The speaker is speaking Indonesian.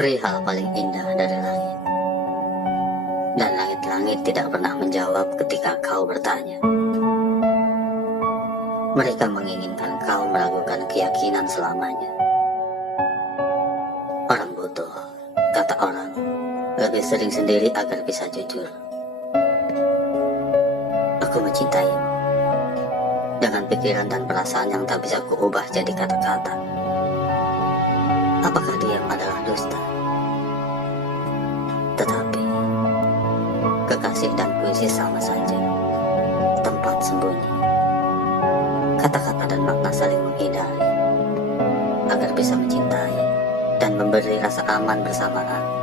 perihal paling indah dari langit. Dan langit-langit tidak pernah menjawab ketika kau bertanya. Mereka menginginkan kau meragukan keyakinan selamanya. Orang butuh, kata orang, lebih sering sendiri agar bisa jujur. Aku mencintaimu dengan pikiran dan perasaan yang tak bisa kuubah jadi kata-kata. Apakah diam adalah dusta? Tetapi kekasih dan puisi sama saja, tempat sembunyi. Kata-kata dan makna saling menghindari agar bisa mencintai dan memberi rasa aman bersamaan.